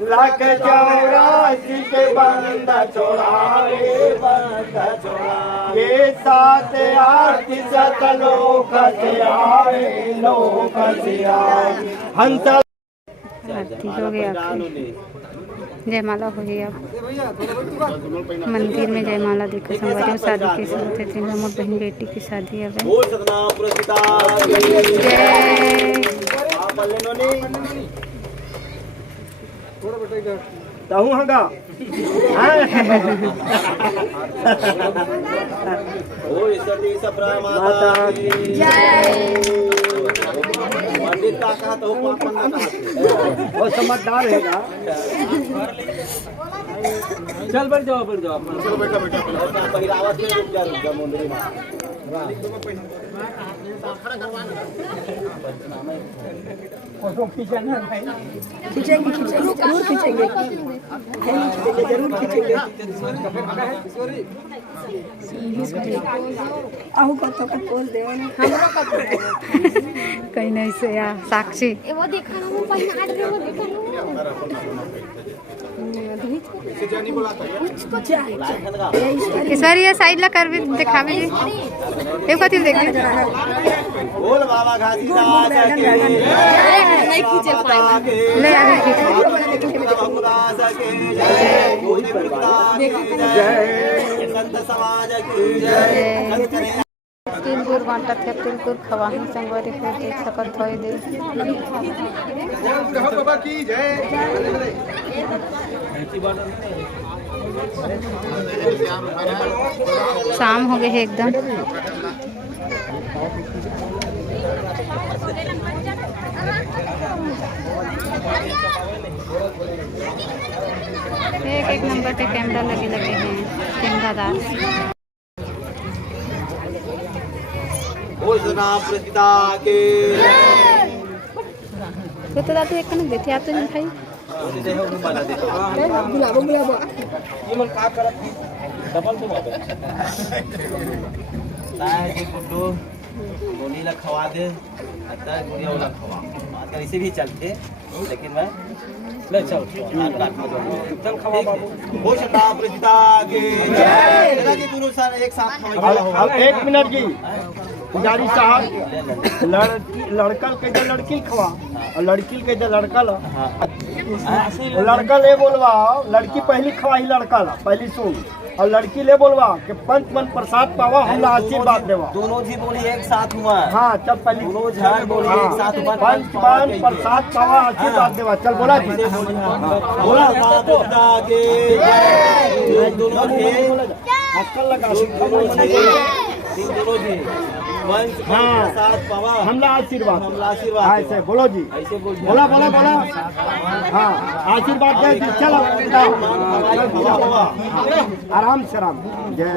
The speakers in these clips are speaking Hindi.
लाख 84 के बंद छोड़ावे बंद छोड़ा ये 7 8 7 लोक से आए लोक से आए हंस आरती हो गया जयमाला हो गई। अब मंदिर में जयमाला देखो संगवारी शादी के शुरू थे 3 नंबर बहन बेटी की शादी अब कहूँ हगा पंडित का कहा तो वो समझदार रहेगा। चल बैठ जाओ चलो बैठा पहिरावत में रुक जा मंदिर में फोटो खींचना भाई खींचेंगे जरूर खींचेंगे जरूर खींचेंगे आहू का तो पोज दे हमरो का कहीं नहीं से या साक्षी वो देखा ना वो पहले आठ वो देखा ईश्वरी ये साइड ला कर भी दिखा भी ये कथि देख बोल बाबा घासीदास के नहीं खींचे पाए ले आगे खींच संत समाज की जय। तिलकुर बांटा थे तिलकुर खवाही संगवारी फिर देख सकत होई दे बाबा की जय। शाम हो गए है एकदम। एक नंबर के कैमरा लगे हैं कैमरादार। प्रसिद्धा के तो दादू एक कन बैठे आते नहीं भाई बुलाबो ये मन का करत डबल तो बाबा ताए के गुड्डू गोली ला खवा दे अता गुड़िया वाला खवा बात कर इसे भी चलते लेकिन मैं ले चल चल खवा बाबू हो सदा प्रसिद्धा के जय। लगा कि दोनों सारे एक साथ खवा। अब 1 मिनट की पुजारी साहब लड़का के लड़की खवा और लड़की के लड़का ला लड़का ले बोलवा लड़की पहली खवाही लड़का ला पहली सुन और लड़की ले बोलवा कि पंच मन प्रसाद पावा हमला आशीर्वाद देवा। दोनों जी बोली एक साथ हुआ। हाँ चल पहली दोनों झाड़ बोली एक साथ हुआ पंच मन प्रसाद पावा आशीर्वाद देवा। चल बोला जी बोला दोनों अक्कल लगा दोनों जी हमला आशीर्वाद ऐसे बोलो जी ऐसे बोला बोला बोला हाँ आशीर्वाद दे चलो आराम से आराम जय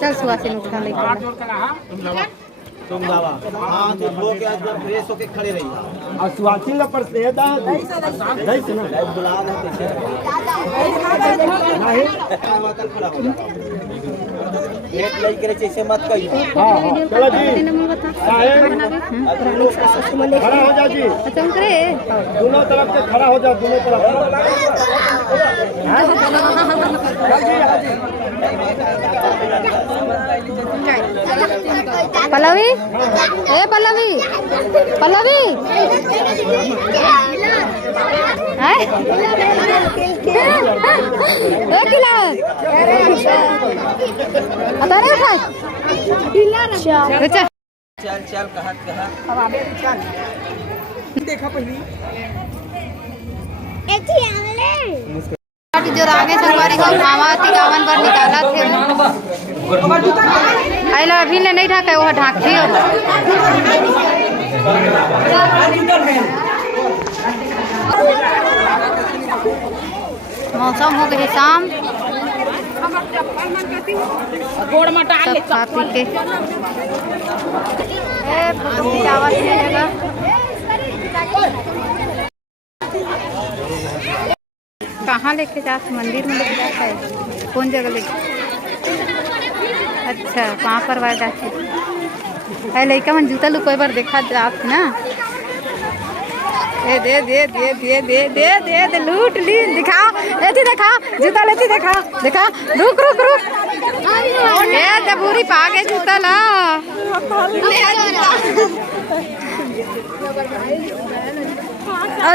चल सुहासिनी उठा लेकर तुम बाबा हाँ तो धो के आज फ्रेश होके खड़े रहिए और सुहासिनी ला पर से दा दई से ना बुला ना कैसे नहीं खड़ा हो जा लेट लई करे जैसे मत कहिए। हां चलो जी खड़ा हो जा जी चमकरे दोनों तरफ से खड़ा हो जा दोनों तरफ पल्लवी ए पल्लवी पल्लवी चल चल कहा देखा पहली जो आगे संगवारी को मामावती गावन पर निकाला थे आइला अभी ने नहीं ढाका वो ढाक दियो। मौसम हो गई शाम सब खा पी के फोटो खिंचावा कहाँ लेके जाते? मंदिर में लेके जाता है? कौन जगह लेके? अच्छा, वहाँ पर वार जाते। अरे लड़का मन जूता लुकोए बार देखा जात ना। दे दे दे दे दे दे दे दे दे लूट ली। दिखाओ, लेती दिखा, जूता लेती दिखा, दिखा। रुक रुक रुक। ए जबूरी पागे जूता ला।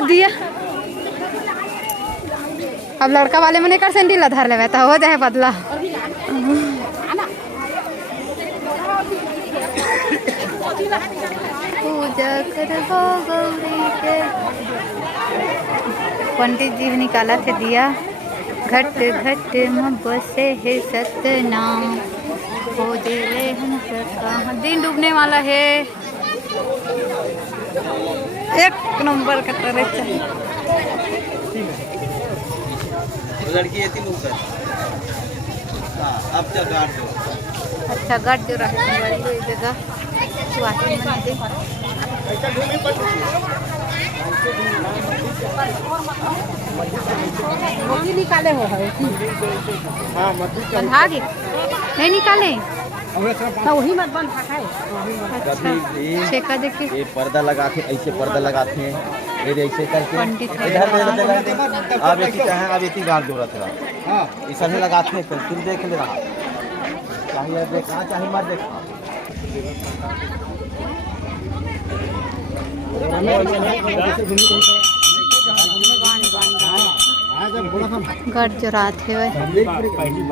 दिया। अब लड़का वाले में कर सैंडल धर ले तो हो जाए बदला। पूजा करबो गौरी के। पंडित जी निकाला थे दिया। घट घट में बसे है सतनाम, हो जेले हम सका। दिन डूबने वाला है। एक नंबर का तरह चाहिए। लड़की ये तीन ऊपर। अब तक गाड़ दो। अच्छा गट जो रखने वाली है जगह वाशिंग में दे। मोती निकाले हो है बंधा गे नहीं निकाले तो वही मत बंद है। अच्छा छेका देखिए। ये पर्दा लगाते, ऐसे पर्दा लगाते हैं, ये ऐसे करके पंडित है। इधर में अब एक चाहे अब एक गाड़ दो रहा। हां इस तरह लगाते हैं। तुम देख ले रहा चाहिए, देखा चाहिए मत देखा। गट जो रात है वह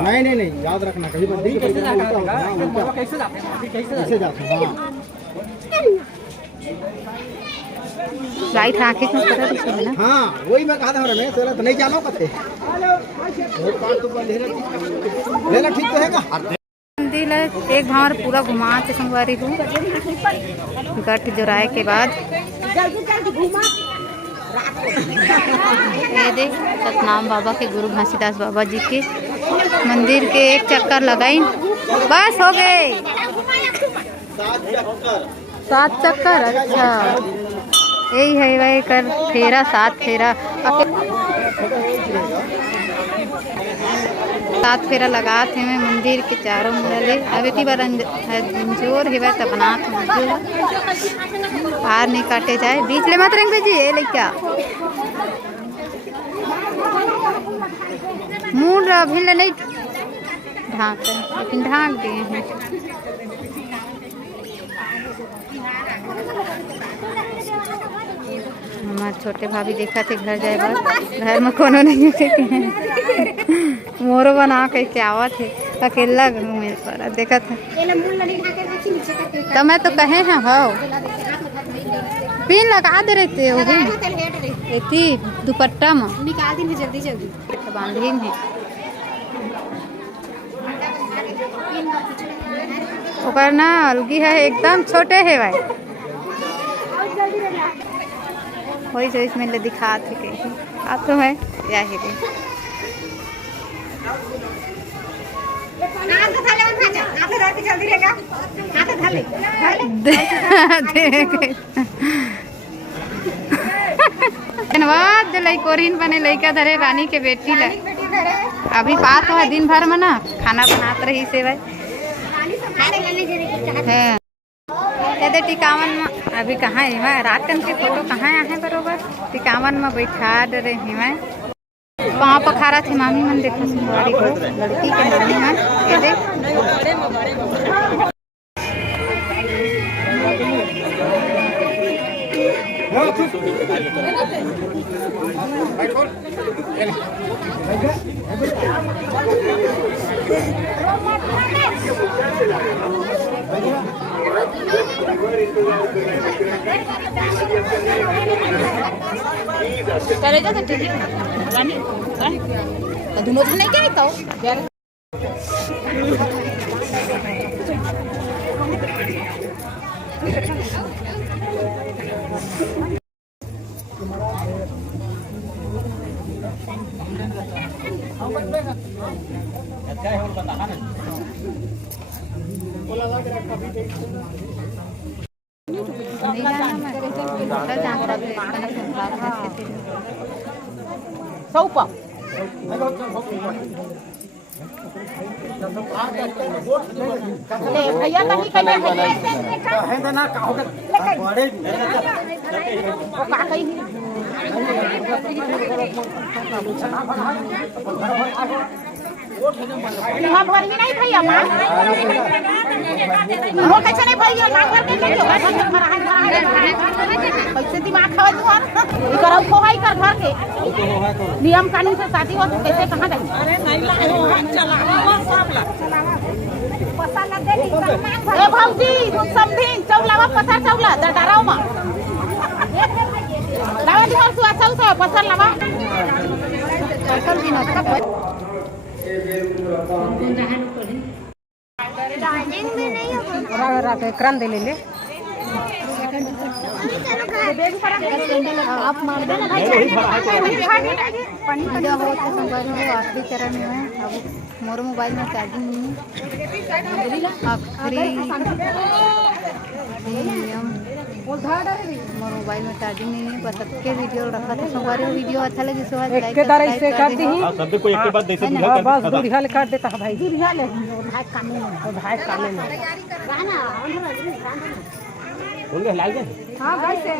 नहीं याद रखना कहीं पर कैसे जाते हैं। लाइट आंखें क्यों कर रही है ना? हाँ वही मैं कहा था रमेश तो नहीं जानो कते लेना ठीक तो है का मंदिर है एक भावर पूरा घुमा के संगवारी हूँ। गट जोराए के बाद ये देख सतनाम बाबा के गुरु घासीदास बाबा जी के मंदिर के एक चक्कर लगाई, बस हो गए 7 चक्कर। अच्छा यही है वही कर फेरा 7 फेरा 7 फेरा लगाते हैं मंदिर के चारों मुड़ले। अब एक बार जोर है तब बनात हार नहीं काटे जाए बीच ले मत रंग जी ये लइका मूड अभी ले नहीं ढांक लेकिन ढांक दिए हैं। हमारे छोटे भाभी देखा थे घर जाए बार घर में कोनो नहीं है मोरो बना के क्या आवा थे अकेला मेरे पर देखा था तो मैं तो कहे हैं हाँ पिन लगा दे रहे थे वो भी दुपट्टा में निकाल दी जल्दी जल्दी बांधी है ओकर ना अलगी है एकदम छोटे है भाई वही जो इसमें ले दिखा थे कहीं आप तो है क्या है धन्यवाद लइकोरिन बने लइका धरे रानी के बेटी ला अभी बात है दिन भर में ना खाना बनाते रही से भाई है टिकावन में अभी कहाँ है मैं रात के फोटो कहाँ है बरोबर टिकावन में बैठा रहे हैं मैं वहाँ पखारा थी मामी मन देखा सुनवारी को लड़की के मामी मन ये देख करेगा तो ठीक है रानी तो दोनों जने क्या तो सौपा भैया कहीं कहीं है ना का होगा बड़े यहाँ भर ही नहीं भैया माँ वो कैसे नहीं भैया माँ भर के नहीं होगा कैसे दिमाग खवा तू कर को भाई कर घर के नियम कानून से शादी हो तो कैसे कहाँ जाएगी अरे नहीं लाए हो चला सब ला ए भौजी समथिंग चौलावा पता चौला डराओ माँ लावा दी और सुआ चौसा पसर लावा पसर दिन क्रम दे ले आप मार देना आखिरी चरण में है। अब मोर मोबाइल में चार्जिंग नहीं है। आखिरी मोर मोबाइल में चार्जिंग नहीं है। बस सबके वीडियो रखा था संगवारी वीडियो अच्छा लगे सो लाइक कर दी सब को एक के बाद देखे बस दूरिया ले काट देता है भाई दूरिया ले भाई काने में भाई काले में गाना बोल लाल दे हां भाई से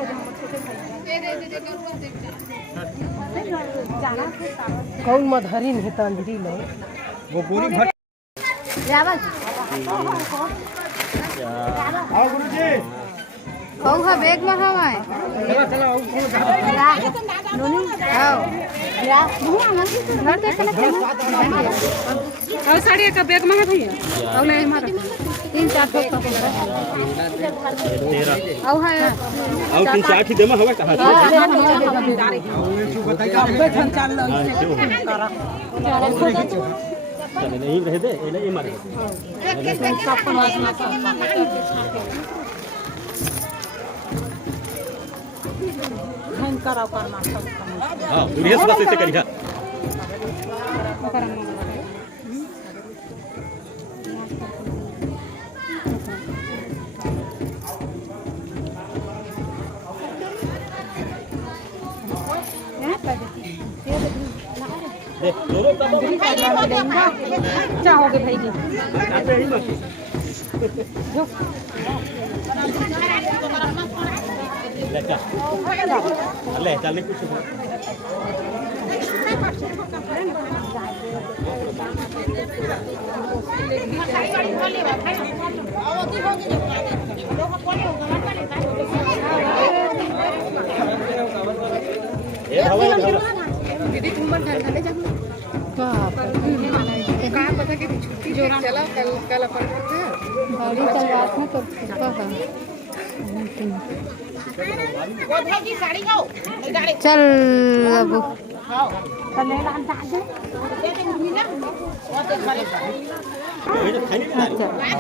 कौन मधरी नहीं तंदरी लो वो पूरी भट जावा आओ गुरुजी कहू हा बैग में हवा है चला चला दोनों आओ घर देख ले और साड़ी का बैग में है भैया और ले मार 3-4 ठोक आओ है और 3-4 ही देमा होगा कहां चल नहीं रह दे ये मार भयंकर और मार हां दूरिया से करिया क्या हो गए भाई जी ले चल कुछ दीदी तुम मन घर ले जाओ कहाँ पता कि छुट्टी जो चला कल अपन गाड़ी चलवात में तो फुटका वो भाई गाड़ी हो गाड़ी चल अब चले ना दादे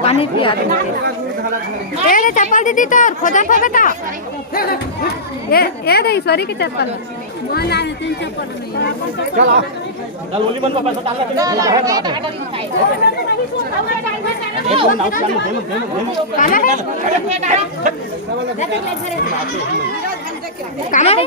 पानी पिया दे ले चप्पल दीदी तो खोदा था बेटा ये दे ईश्वरी की चप्पल मोला ने 3 चप्पल नहीं चला चल ओली बन पैसा डाल के काना है